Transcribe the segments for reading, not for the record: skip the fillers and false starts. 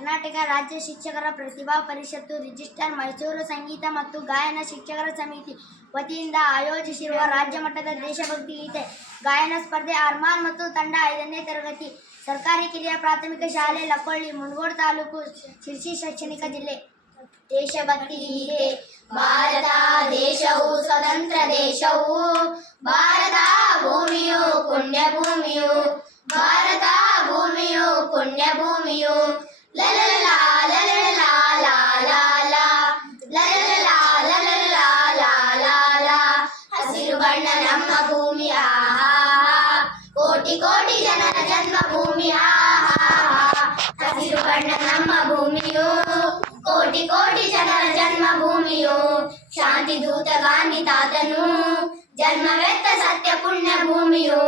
ಕರ್ನಾಟಕ ರಾಜ್ಯ ಶಿಕ್ಷಕರ ಪ್ರತಿಭಾ ಪರಿಷತ್ತು ರಿಜಿಸ್ಟರ್ ಮೈಸೂರು ಸಂಗೀತ ಮತ್ತು ಗಾಯನ ಶಿಕ್ಷಕರ ಸಮಿತಿ ವತಿಯಿಂದ ಆಯೋಜಿಸಿರುವ ರಾಜ್ಯ ಮಟ್ಟದ ದೇಶಭಕ್ತಿ ಗೀತೆ ಗಾಯನ ಸ್ಪರ್ಧೆ ಅರ್ಮಾನ್ ಮತ್ತು ತಂಡ 5ನೇ ತರಗತಿ ಸರ್ಕಾರಿ ಕಿರಿಯ ಪ್ರಾಥಮಿಕ ಶಾಲೆ ಲಕ್ಕೊಳ್ಳಿ ಮುನಗೋಡು ತಾಲೂಕು ಶಿರ್ಸಿ ಶೈಕ್ಷಣಿಕ ಜಿಲ್ಲೆ. ದೇಶಭಕ್ತಿ ಗೀತೆ. ಭಾರತ ದೇಶವು ಸ್ವತಂತ್ರ ದೇಶವು, ಭಾರತ ಭೂಮಿಯು ಪುಣ್ಯ ಭೂಮಿಯು, ಭಾರತ ಭೂಮಿಯು ಪುಣ್ಯ ಭೂಮಿಯು. ಲಲಲಾ ಲಲಲಾ ಲಾಲಾ ಲಲಲಾ ಲಲಲಾ ಲಾಲಾ. ಹಸಿರು ಬಣ್ಣ ನಮ್ಮ ಭೂಮಿ ಆಹಾ, ಕೋಟಿ ಕೋಟಿ ಜನರ ಜನ್ಮಭೂಮಿ ಆಹಾ. ಹಸಿರು ಬಣ್ಣ ನಮ್ಮ ಭೂಮಿಯು, ಕೋಟಿ ಕೋಟಿ ಜನರ ಜನ್ಮಭೂಮಿಯು. ಶಾಂತಿ ದೂತ ಗಾಂಧಿ ತಾತನು ಜನ್ಮವೆತ್ತ ಸತ್ಯ ಪುಣ್ಯ ಭೂಮಿಯು.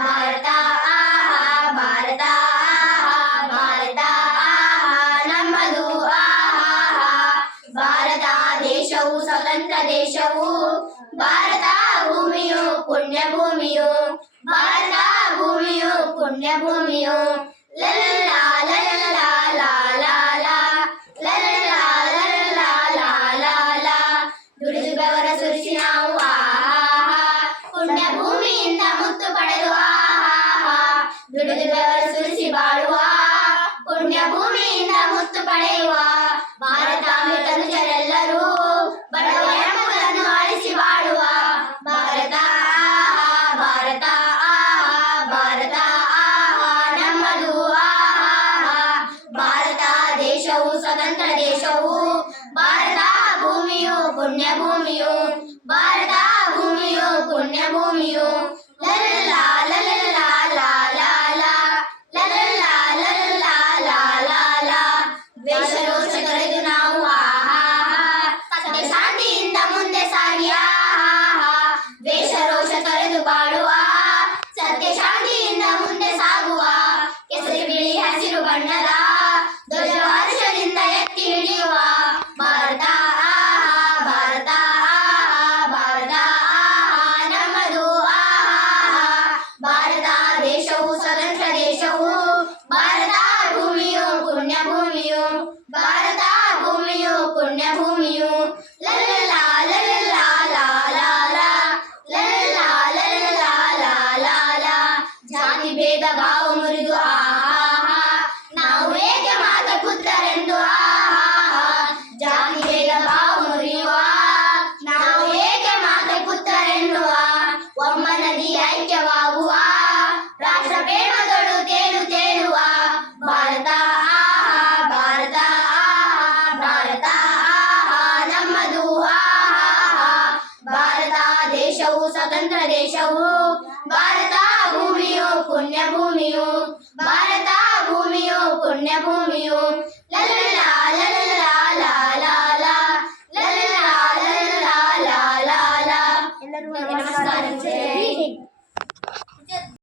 ಭಾರತ ಆಹಾ, ಭಾರತ ಆಹಾ, ಭಾರತ ಆಹಾ, ನಮ್ಮದು ಆಹಾ. ಭಾರತ ದೇಶವು ಸ್ವತಂತ್ರ ದೇಶವು, ಭಾರತ ಭೂಮಿಯು ಪುಣ್ಯ ಭೂಮಿಯು, ಭಾರತ ಭೂಮಿಯು ಪುಣ್ಯ ಭೂಮಿಯು. ಲಲಲಾ ಲಲಲಾ ಲಾಲಾ ಲಲಲಾ ಲಲಲಾ ಲಾಲಾ. ದುಡಿದು ಬೆವರ ಸುರಿಸಿ ನಾವು ಆಹಾ, ಪುಣ್ಯ ಭೂಮಿಯಿಂದ ಮುತ್ತು ಪಡೆದು ಆಹಾ. ದುಡಿದು ಬೆವರ ಸುರಿಸಿ ಬಾಳುವ, ಪುಣ್ಯ ಭೂಮಿಯಿಂದ ಮುತ್ತು ಪಡೆಯುವ. ಭಾರತಾಂಬೆ ತನುಜರೆಲ್ಲರೂ ಬಡವ ಎಂಬುದನ್ನು ಅಳಿಸಿ ಬಾಳುವ. ಭಾರತ ಆಹಾ, ಭಾರತ ಆಹಾ, ಭಾರತ ಆಹಾ, ನಮ್ಮದು ಆಹಾ. ಭಾರತ ದೇಶವು ಸ್ವತಂತ್ರ ದೇಶವು, ಭಾರತ ಭೂಮಿಯು ಪುಣ್ಯ ಭೂಮಿಯು, ಭಾರತ ಭೂಮಿಯು ಪುಣ್ಯ ಭೂಮಿಯು. ಲಲಲಾ ಲಲಲಾ ಲಾಲಾ ಲಲಲಾ ಲಲಲಾ ಲಾಲಾ. ದ್ವೇಷ ರೋಷ ತೊರೆದು ನಾವು ಆಹಾ, ಸತ್ಯ ಶಾಂತಿಯಿಂದ ಮುಂದೆ ಸಾಗಿ ಆಹಾ. ದ್ವೇಷ ರೋಷ ತೊರೆದು ಬಾಳುವ, ಸತ್ಯ ಶಾಂತಿಯಿಂದ ಮುಂದೆ ಸಾಗುವ. ಕೆಸರು ಬಿಳಿ ಹಸಿರು ಬಣ್ಣದ ಧ್ವಜ ಹರ್ಷದಿಂದ ಎತ್ತಿ ಹಿಡಿಯುವ. ಭಾರತ ಆಹಾ, ಭಾರತ ಆಹಾ, ಭಾರತ ಆಹಾ, ನಮ್ಮದು ಆಹಾ. ಭಾರತ ದೇಶವು ಸ್ವತಂತ್ರ ದೇಶವು, ಭಾರತ ಭೂಮಿಯು ಪುಣ್ಯ ಭೂಮಿಯು, ಭಾರತ ಭೂಮಿಯು ಪುಣ್ಯ ಭೂಮಿಯು. ಲಲಲಾ ಲಲಲಾ ಲಾಲಾ ಲಲಲಾ ಲಲಲಾ ಲಾಲಾ. ಜಾತಿ ಭೇದ ಭಾವ ಮುರಿದು ಆಹಾ, ನಾವು ಏಕೆ ಮಾತ ಪುತ್ರರೆಂದು ಆಹಾ. ಜಾತಿ ಭೇದ ಭಾವ ಮುರಿಯುವ, ನಾವು ಏಕೆ ಮಾತ ಪುತ್ರರೆನ್ನುವ. ಒಮ್ಮ ನದಿ ಐಕ್ಯವಾಗುವ, ರಾಷ್ಟ್ರ ಪ್ರೇಮಗಳು ತೇಲು ತೇಲುವ. ಭಾರತ ಆಹಾ, ಭಾರತ ಆಹಾ, ಭಾರತ ಆಹಾ, ನಮ್ಮದು ಆಹಾ. ಭಾರತ ದೇಶವು ಸ್ವತಂತ್ರ ದೇಶವು, ಭಾರತ ಭೂಮಿಯು ಪುಣ್ಯ ಭೂಮಿಯು,